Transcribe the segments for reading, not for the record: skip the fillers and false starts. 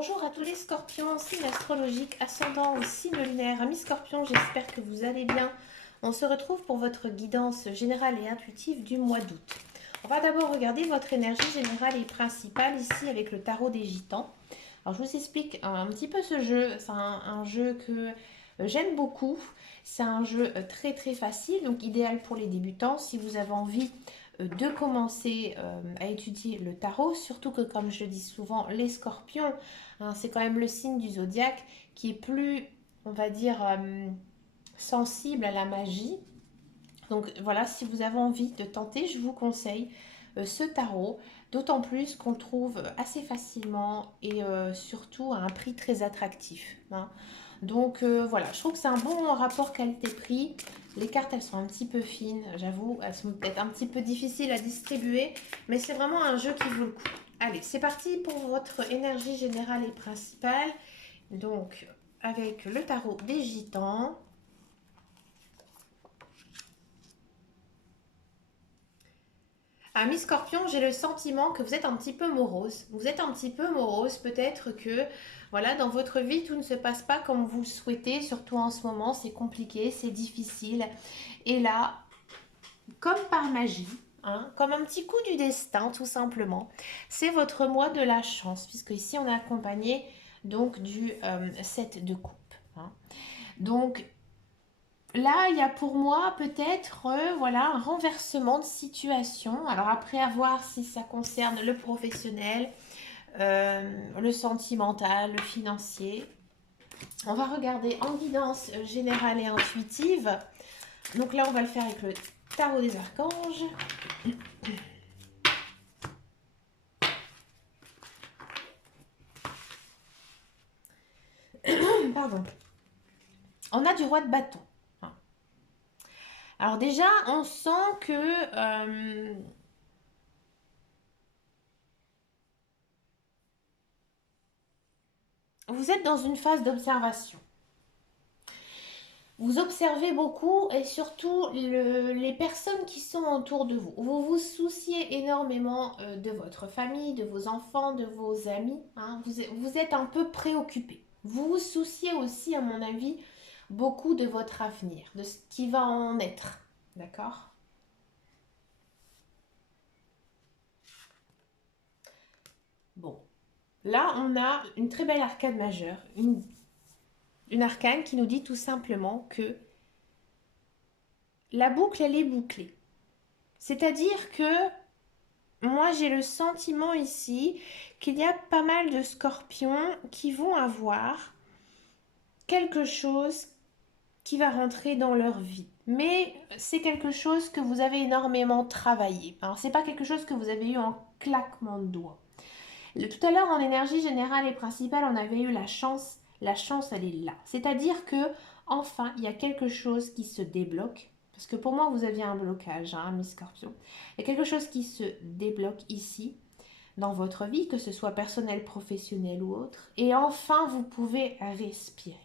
Bonjour à tous les scorpions, signe astrologique, ascendant ou signe lunaire. Amis scorpions, j'espère que vous allez bien. On se retrouve pour votre guidance générale et intuitive du mois d'août. On va d'abord regarder votre énergie générale et principale ici avec le tarot des gitans. Alors je vous explique un petit peu ce jeu. C'est un jeu que j'aime beaucoup. C'est un jeu très très facile, donc idéal pour les débutants. Si vous avez envie de commencer à étudier le tarot, surtout que comme je le dis souvent, les scorpions, hein, c'est quand même le signe du zodiaque qui est plus, on va dire, sensible à la magie. Donc voilà, si vous avez envie de tenter, je vous conseille ce tarot, d'autant plus qu'on le trouve assez facilement et surtout à un prix très attractif, hein. Donc voilà, je trouve que c'est un bon rapport qualité-prix. Les cartes, elles sont un petit peu fines, j'avoue, elles sont peut-être un petit peu difficiles à distribuer, mais c'est vraiment un jeu qui vaut le coup. Allez, c'est parti pour votre énergie générale et principale. Donc, avec le tarot des gitans. Ami Scorpion, j'ai le sentiment que vous êtes un petit peu morose. Vous êtes un petit peu morose, peut-être que voilà, dans votre vie, tout ne se passe pas comme vous le souhaitez, surtout en ce moment, c'est compliqué, c'est difficile. Et là, comme par magie, hein, comme un petit coup du destin, tout simplement, c'est votre mois de la chance, puisque ici on est accompagné donc du 7 de coupe, hein. Donc là, il y a pour moi peut-être voilà, un renversement de situation. Alors après, à voir si ça concerne le professionnel, le sentimental, le financier. On va regarder en guidance générale et intuitive. Donc là, on va le faire avec le tarot des archanges. Pardon. On a du roi de bâton. Alors déjà, on sent que vous êtes dans une phase d'observation. Vous observez beaucoup et surtout les personnes qui sont autour de vous. Vous vous souciez énormément de votre famille, de vos enfants, de vos amis, hein. Vous êtes un peu préoccupé. Vous vous souciez aussi, à mon avis, beaucoup de votre avenir, de ce qui va en être. D'accord? Bon. Là, on a une très belle arcade majeure, une arcane qui nous dit tout simplement que la boucle, elle est bouclée. C'est-à-dire que moi, j'ai le sentiment ici qu'il y a pas mal de scorpions qui vont avoir quelque chose qui va rentrer dans leur vie. Mais c'est quelque chose que vous avez énormément travaillé. Alors, c'est pas quelque chose que vous avez eu en claquement de doigts. Tout à l'heure, en énergie générale et principale, on avait eu la chance. La chance, elle est là. C'est-à-dire que, enfin, il y a quelque chose qui se débloque. Parce que pour moi, vous aviez un blocage, hein, mes scorpions. Il y a quelque chose qui se débloque ici, dans votre vie, que ce soit personnel, professionnel ou autre. Et enfin, vous pouvez respirer.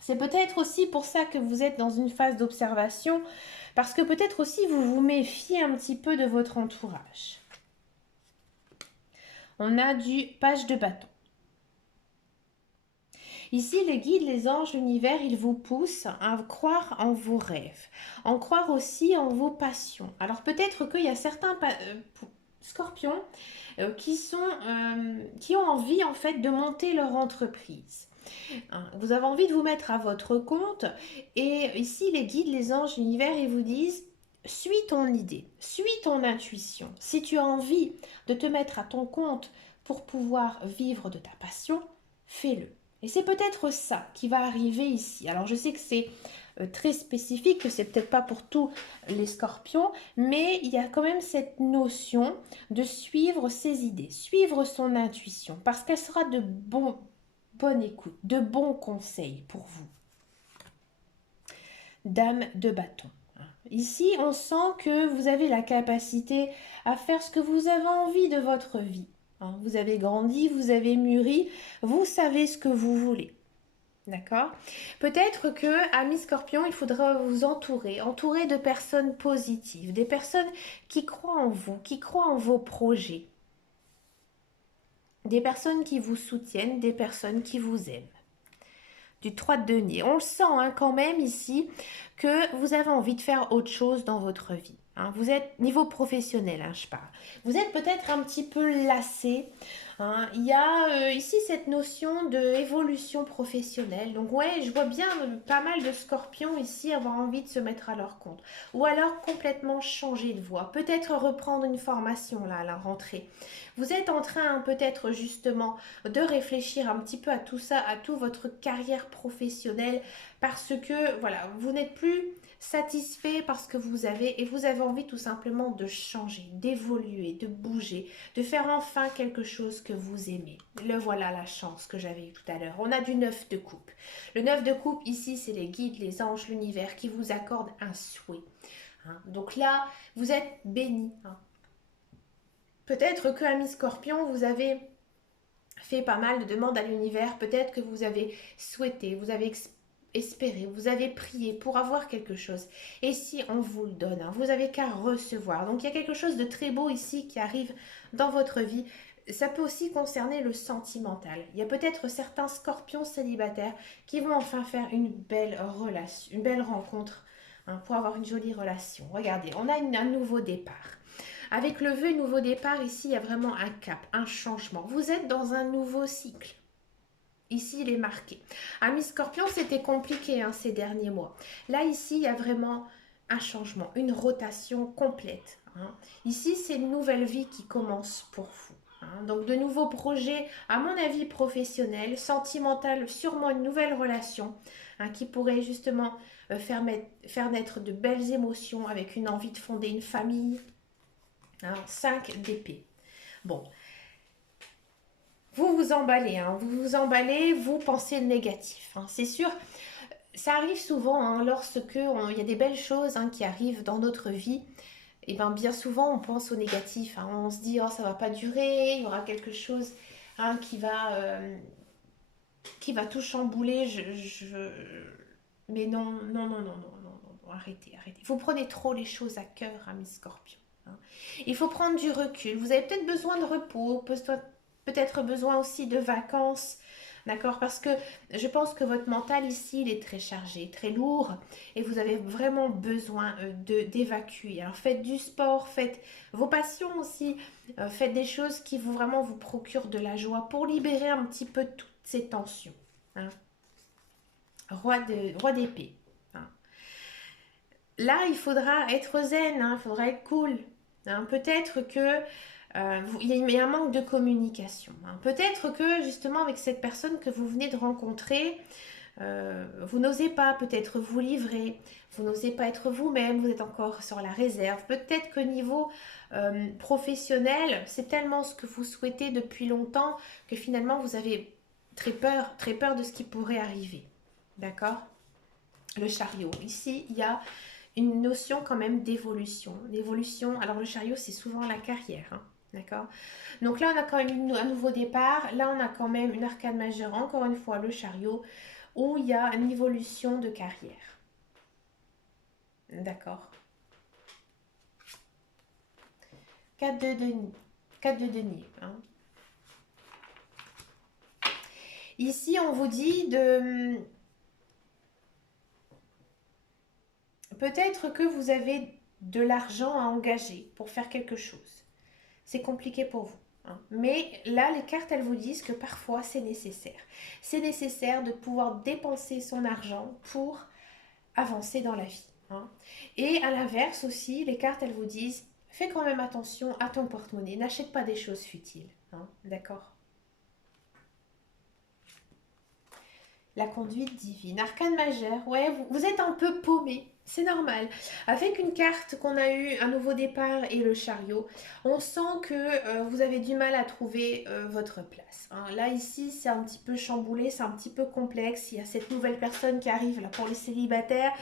C'est peut-être aussi pour ça que vous êtes dans une phase d'observation, parce que peut-être aussi vous vous méfiez un petit peu de votre entourage. On a du page de bâton. Ici, les guides, les anges, l'univers, ils vous poussent à croire en vos rêves, en croire aussi en vos passions. Alors peut-être qu'il y a certains scorpions qui ont envie en fait de monter leur entreprise. Hein, vous avez envie de vous mettre à votre compte et ici les guides, les anges, l'univers, ils vous disent suis ton idée, suis ton intuition. Si tu as envie de te mettre à ton compte pour pouvoir vivre de ta passion, fais-le. Et c'est peut-être ça qui va arriver ici. Alors je sais que c'est très spécifique, que c'est peut-être pas pour tous les scorpions, mais il y a quand même cette notion de suivre ses idées, suivre son intuition, parce qu'elle sera de bonne écoute, de bons conseils pour vous. Dame de bâton. Ici, on sent que vous avez la capacité à faire ce que vous avez envie de votre vie. Vous avez grandi, vous avez mûri, vous savez ce que vous voulez. D'accord? Peut-être que, amis scorpion, il faudra vous entourer de personnes positives, des personnes qui croient en vous, qui croient en vos projets. des personnes qui vous soutiennent, des personnes qui vous aiment. Du 3 de denier. On le sent hein, quand même ici que vous avez envie de faire autre chose dans votre vie. Hein. Vous êtes niveau professionnel, hein, je parle. Vous êtes peut-être un petit peu lassé. Hein. Il y a ici cette notion d'évolution professionnelle. Donc ouais, je vois bien pas mal de scorpions ici avoir envie de se mettre à leur compte. Ou alors complètement changer de voie. Peut-être reprendre une formation là à la rentrée. Vous êtes en train peut-être justement de réfléchir un petit peu à tout ça, à toute votre carrière professionnelle, parce que voilà, vous n'êtes plus satisfait par ce que vous avez et vous avez envie tout simplement de changer, d'évoluer, de bouger, de faire enfin quelque chose que vous aimez. Le voilà la chance que j'avais eu tout à l'heure. On a du 9 de coupe. Le 9 de coupe ici, c'est les guides, les anges, l'univers qui vous accordent un souhait. Hein. Donc là, vous êtes béni. Hein. Peut-être que, ami Scorpion, vous avez fait pas mal de demandes à l'univers. Peut-être que vous avez souhaité, vous avez espéré, vous avez prié pour avoir quelque chose. Et si on vous le donne, hein, vous n'avez qu'à recevoir. Donc il y a quelque chose de très beau ici qui arrive dans votre vie. Ça peut aussi concerner le sentimental. Il y a peut-être certains scorpions célibataires qui vont enfin faire une belle relation, une belle rencontre hein, pour avoir une jolie relation. Regardez, on a un nouveau départ. Avec le vœu nouveau départ, ici, il y a vraiment un cap, un changement. Vous êtes dans un nouveau cycle. Ici, il est marqué. Ami Scorpion, c'était compliqué hein, ces derniers mois. Là, ici, il y a vraiment un changement, une rotation complète. Hein. Ici, c'est une nouvelle vie qui commence pour vous. Hein. Donc, de nouveaux projets, à mon avis, professionnels, sentimentaux, sûrement une nouvelle relation hein, qui pourrait justement faire naître de belles émotions avec une envie de fonder une famille. Hein, 5 d'épée. Bon, vous vous emballez, hein, vous vous emballez, vous pensez négatif. Hein, c'est sûr, ça arrive souvent hein, lorsque il y a des belles choses hein, qui arrivent dans notre vie. Et bien, bien souvent, on pense au négatif. Hein, on se dit, oh, ça va pas durer, il y aura quelque chose hein, qui va tout chambouler. Mais non, non, non, non, non, non, non, arrêtez, arrêtez. Vous prenez trop les choses à cœur, ami Scorpion. Hein. Il faut prendre du recul. Vous avez peut-être besoin de repos, peut-être besoin aussi de vacances. D'accord? Parce que je pense que votre mental ici, il est très chargé, très lourd et vous avez vraiment besoin d'évacuer. Alors faites du sport, faites vos passions aussi, faites des choses qui vous vraiment vous procurent de la joie pour libérer un petit peu toutes ces tensions. Hein. Roi d'épée. Hein. Là, il faudra être zen, hein, il faudra être cool. Hein. Peut-être que il y a un manque de communication. Hein. Peut-être que justement avec cette personne que vous venez de rencontrer, vous n'osez pas peut-être vous livrer, vous n'osez pas être vous-même, vous êtes encore sur la réserve. Peut-être que niveau professionnel, c'est tellement ce que vous souhaitez depuis longtemps que finalement vous avez très peur de ce qui pourrait arriver. D'accord? Le chariot. Ici, il y a une notion quand même d'évolution. L'évolution, alors le chariot, c'est souvent la carrière. Hein. D'accord? Donc là, on a quand même un nouveau départ. Là, on a quand même une arcane majeure, encore une fois, le chariot, où il y a une évolution de carrière. D'accord? 4 de denier. 4 de denier. Hein. Ici, on vous dit de... Peut-être que vous avez de l'argent à engager pour faire quelque chose. C'est compliqué pour vous. Hein. Mais là, les cartes, elles vous disent que parfois, c'est nécessaire. C'est nécessaire de pouvoir dépenser son argent pour avancer dans la vie. Hein. Et à l'inverse aussi, les cartes, elles vous disent, fais quand même attention à ton porte-monnaie. N'achète pas des choses futiles. Hein. D'accord? La conduite divine. Arcane majeure. Ouais, vous êtes un peu paumé. C'est normal. Avec une carte qu'on a eu, un nouveau départ et le chariot, on sent que vous avez du mal à trouver votre place. Hein. Là, ici, c'est un petit peu chamboulé, c'est un petit peu complexe. Il y a cette nouvelle personne qui arrive là pour les célibataires.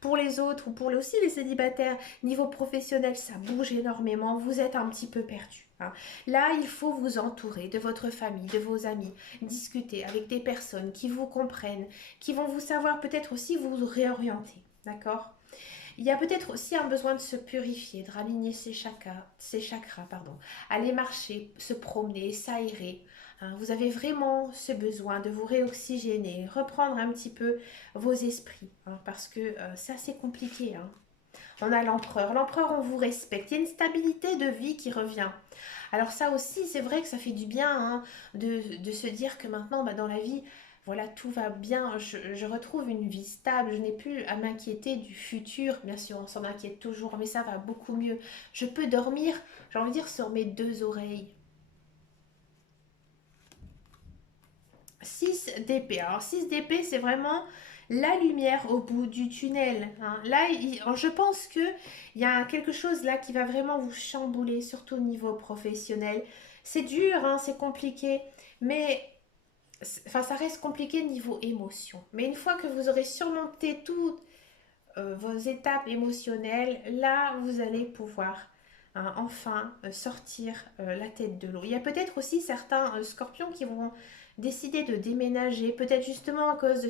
Pour les autres, ou pour aussi les célibataires, niveau professionnel, ça bouge énormément. Vous êtes un petit peu perdu. Hein. Là, il faut vous entourer de votre famille, de vos amis, discuter avec des personnes qui vous comprennent, qui vont vous savoir peut-être aussi vous réorienter. D'accord? Il y a peut-être aussi un besoin de se purifier, de raligner ses chakras, pardon. Aller marcher, se promener, s'aérer. hein. Vous avez vraiment ce besoin de vous réoxygéner, reprendre un petit peu vos esprits, hein, parce que c'est assez compliqué, hein. On a l'empereur. L'empereur, on vous respecte. Il y a une stabilité de vie qui revient. Alors ça aussi, c'est vrai que ça fait du bien, hein, de se dire que maintenant, bah, dans la vie, voilà, tout va bien. Je retrouve une vie stable. Je n'ai plus à m'inquiéter du futur. Bien sûr, on s'en inquiète toujours, mais ça va beaucoup mieux. Je peux dormir, j'ai envie de dire, sur mes deux oreilles. 6 d'épée. Alors 6 d'épée, c'est vraiment la lumière au bout du tunnel, hein. Là, je pense que il y a quelque chose là qui va vraiment vous chambouler, surtout au niveau professionnel. C'est dur, hein, c'est compliqué, mais enfin, ça reste compliqué niveau émotion. Mais une fois que vous aurez surmonté toutes vos étapes émotionnelles, là, vous allez pouvoir, hein, enfin sortir la tête de l'eau. Il y a peut-être aussi certains scorpions qui vont décider de déménager, peut-être justement à cause de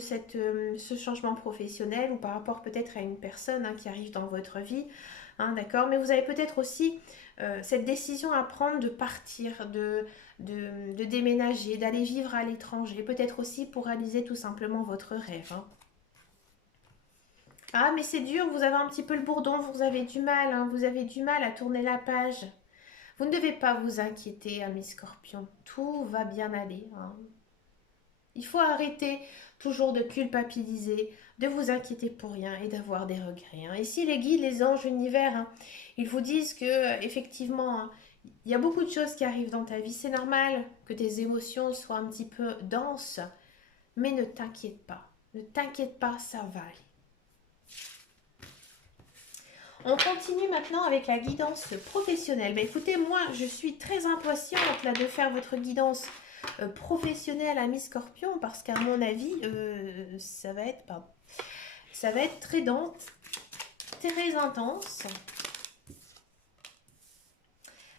ce changement professionnel ou par rapport peut-être à une personne, hein, qui arrive dans votre vie, hein, d'accord. Mais vous avez peut-être aussi cette décision à prendre de partir, de déménager, d'aller vivre à l'étranger, peut-être aussi pour réaliser tout simplement votre rêve, hein. Ah, mais c'est dur, vous avez un petit peu le bourdon, vous avez du mal, hein, vous avez du mal à tourner la page. Vous ne devez pas vous inquiéter, ami Scorpion. Tout va bien aller, hein. Il faut arrêter toujours de culpabiliser, de vous inquiéter pour rien et d'avoir des regrets, hein. Ici, les guides, les anges, l'univers, hein, ils vous disent que effectivement, hein, il y a beaucoup de choses qui arrivent dans ta vie. C'est normal que tes émotions soient un petit peu denses, mais ne t'inquiète pas. Ne t'inquiète pas, ça va aller. On continue maintenant avec la guidance professionnelle. Ben, écoutez, moi, je suis très impatiente là, de faire votre guidance professionnelle à Miss Scorpion parce qu'à mon avis, ça va être très dense, très intense.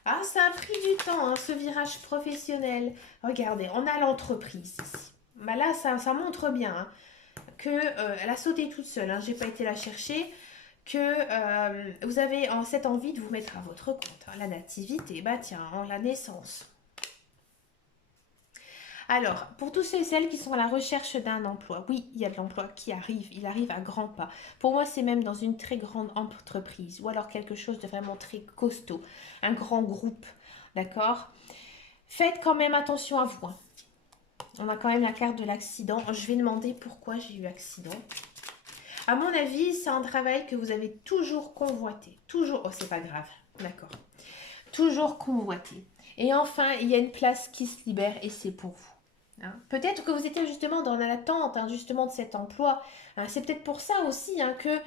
Ah, ça a pris du temps, hein, ce virage professionnel. Regardez, on a l'entreprise ici. Ben là, ça montre bien, hein, que elle a sauté toute seule, hein. J'ai pas été la chercher. Que vous avez cette envie de vous mettre à votre compte, hein. La nativité, bah tiens, en la naissance. Alors, pour tous ceux et celles qui sont à la recherche d'un emploi, oui, il y a de l'emploi qui arrive, il arrive à grands pas. Pour moi, c'est même dans une très grande entreprise ou alors quelque chose de vraiment très costaud, un grand groupe, d'accord. Faites quand même attention à vous, hein. On a quand même la carte de l'accident. Je vais demander pourquoi j'ai eu accident. À mon avis, c'est un travail que vous avez toujours convoité. Toujours. Oh, c'est pas grave. D'accord. Toujours convoité. Et enfin, il y a une place qui se libère et c'est pour vous, hein. Peut-être que vous étiez justement dans l'attente, hein, justement de cet emploi, hein. C'est peut-être pour ça aussi, hein, que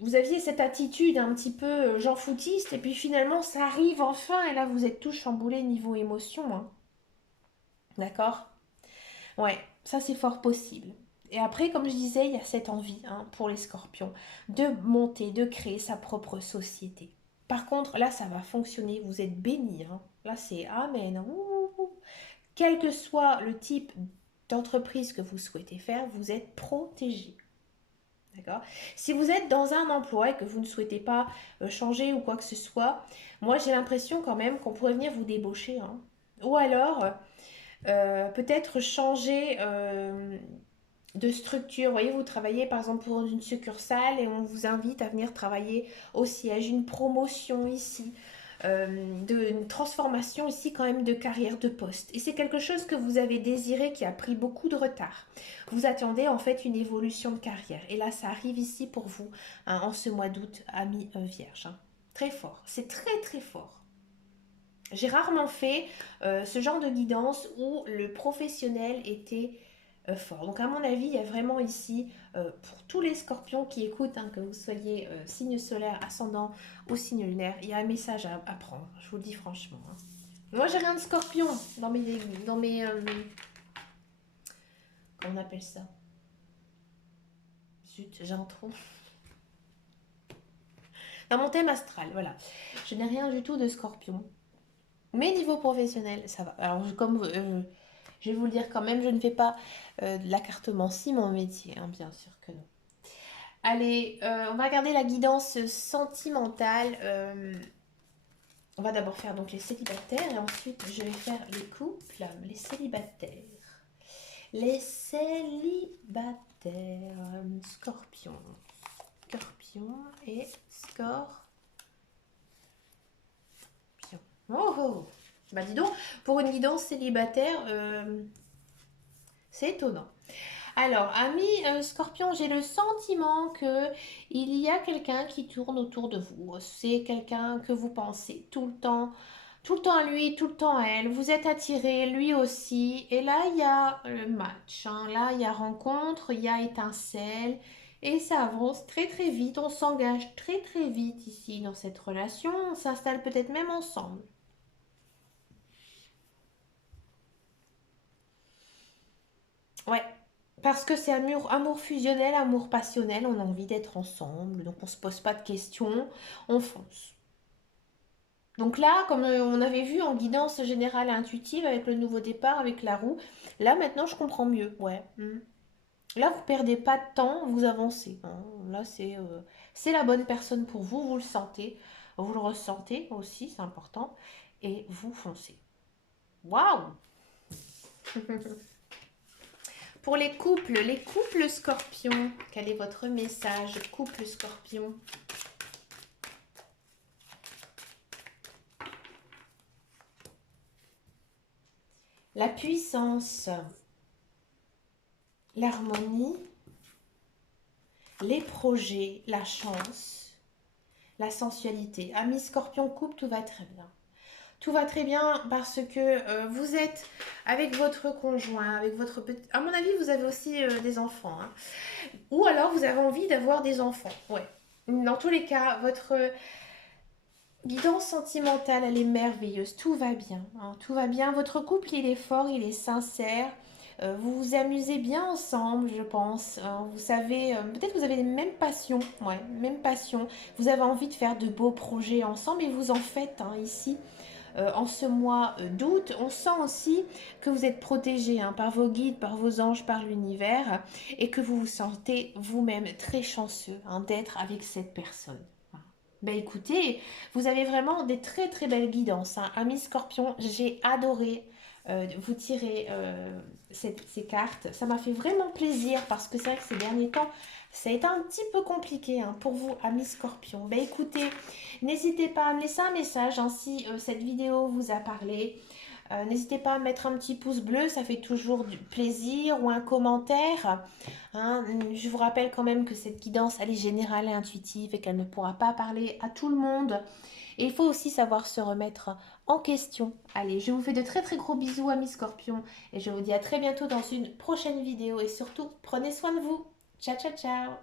vous aviez cette attitude un petit peu j'en foutiste et puis finalement ça arrive enfin et là vous êtes tous chamboulés niveau émotion, hein. D'accord. Ouais, ça c'est fort possible. Et après, comme je disais, il y a cette envie, hein, pour les scorpions de monter, de créer sa propre société. Par contre, là, ça va fonctionner, vous êtes bénis, hein. Là, c'est Amen. Ouh, ouh. Quel que soit le type d'entreprise que vous souhaitez faire, vous êtes protégé. D'accord. Si vous êtes dans un emploi et que vous ne souhaitez pas changer ou quoi que ce soit, moi j'ai l'impression quand même qu'on pourrait venir vous débaucher, hein. Ou alors, peut-être changer de structure. Vous voyez, vous travaillez par exemple pour une succursale et on vous invite à venir travailler au siège, une promotion ici, une transformation ici quand même de carrière de poste. Et c'est quelque chose que vous avez désiré qui a pris beaucoup de retard. Vous attendez en fait une évolution de carrière. Et là, ça arrive ici pour vous, hein, en ce mois d'août, ami vierge, hein. Très fort, c'est très très fort. J'ai rarement fait ce genre de guidance où le professionnel était fort. Donc à mon avis, il y a vraiment ici, pour tous les scorpions qui écoutent, hein, que vous soyez signe solaire, ascendant ou signe lunaire, il y a un message à prendre, je vous le dis franchement, hein. Moi, j'ai rien de scorpion dans mes comment on appelle ça? Zut, j'ai un trou. Dans mon thème astral, voilà. Je n'ai rien du tout de scorpion. Mais niveau professionnel, ça va. Alors, comme je vais vous le dire quand même, je ne fais pas de l'accartomancie mon métier, hein, bien sûr que non. Allez, on va regarder la guidance sentimentale On va d'abord faire donc les célibataires et ensuite je vais faire les couples, les célibataires. Les célibataires, scorpion, scorpion et scorpion. Oh, oh. Bah dis donc, pour une guidance célibataire, c'est étonnant. Alors, ami Scorpion, j'ai le sentiment que il y a quelqu'un qui tourne autour de vous. C'est quelqu'un que vous pensez tout le temps à lui, tout le temps à elle. Vous êtes attiré, lui aussi. Et là, il y a le match, hein. Là, il y a rencontre, il y a étincelle. Et ça avance très très vite. On s'engage très très vite ici dans cette relation. On s'installe peut-être même ensemble. Ouais, parce que c'est amour fusionnel, amour passionnel, on a envie d'être ensemble, donc on se pose pas de questions, on fonce. Donc là, comme on avait vu en guidance générale et intuitive avec le nouveau départ, avec la roue, là maintenant je comprends mieux, ouais. Là vous perdez pas de temps, vous avancez, hein. Là c'est la bonne personne pour vous, vous le sentez, vous le ressentez aussi, c'est important, et vous foncez. Waouh! Pour les couples scorpions, quel est votre message, couple scorpion? La puissance, l'harmonie, les projets, la chance, la sensualité. Amis scorpion couple, tout va très bien. Tout va très bien parce que vous êtes avec votre conjoint, avec votre petit... À mon avis, vous avez aussi des enfants, hein. Ou alors, vous avez envie d'avoir des enfants. Ouais. Dans tous les cas, votre guidance sentimentale, elle est merveilleuse. Tout va bien, hein, tout va bien. Votre couple, il est fort, il est sincère. Vous vous amusez bien ensemble, je pense, hein. Vous savez, peut-être que vous avez les mêmes passions. Ouais, mêmes passions. Vous avez envie de faire de beaux projets ensemble et vous en faites, hein, ici. En ce mois d'août, on sent aussi que vous êtes protégé, hein, par vos guides, par vos anges, par l'univers, et que vous vous sentez vous-même très chanceux, hein, d'être avec cette personne. Ben écoutez, vous avez vraiment des très très belles guidances, hein. Ami Scorpion, j'ai adoré vous tirer ces cartes. Ça m'a fait vraiment plaisir parce que c'est vrai que ces derniers temps, ça a été un petit peu compliqué, hein, pour vous, Ami Scorpion. Ben écoutez, n'hésitez pas à me laisser un message, hein, si cette vidéo vous a parlé. N'hésitez pas à mettre un petit pouce bleu, ça fait toujours du plaisir, ou un commentaire, hein. Je vous rappelle quand même que cette guidance, elle est générale et intuitive et qu'elle ne pourra pas parler à tout le monde. Et il faut aussi savoir se remettre en question. Allez, je vous fais de très très gros bisous, amis scorpions, et je vous dis à très bientôt dans une prochaine vidéo. Et surtout, prenez soin de vous. Ciao, ciao, ciao!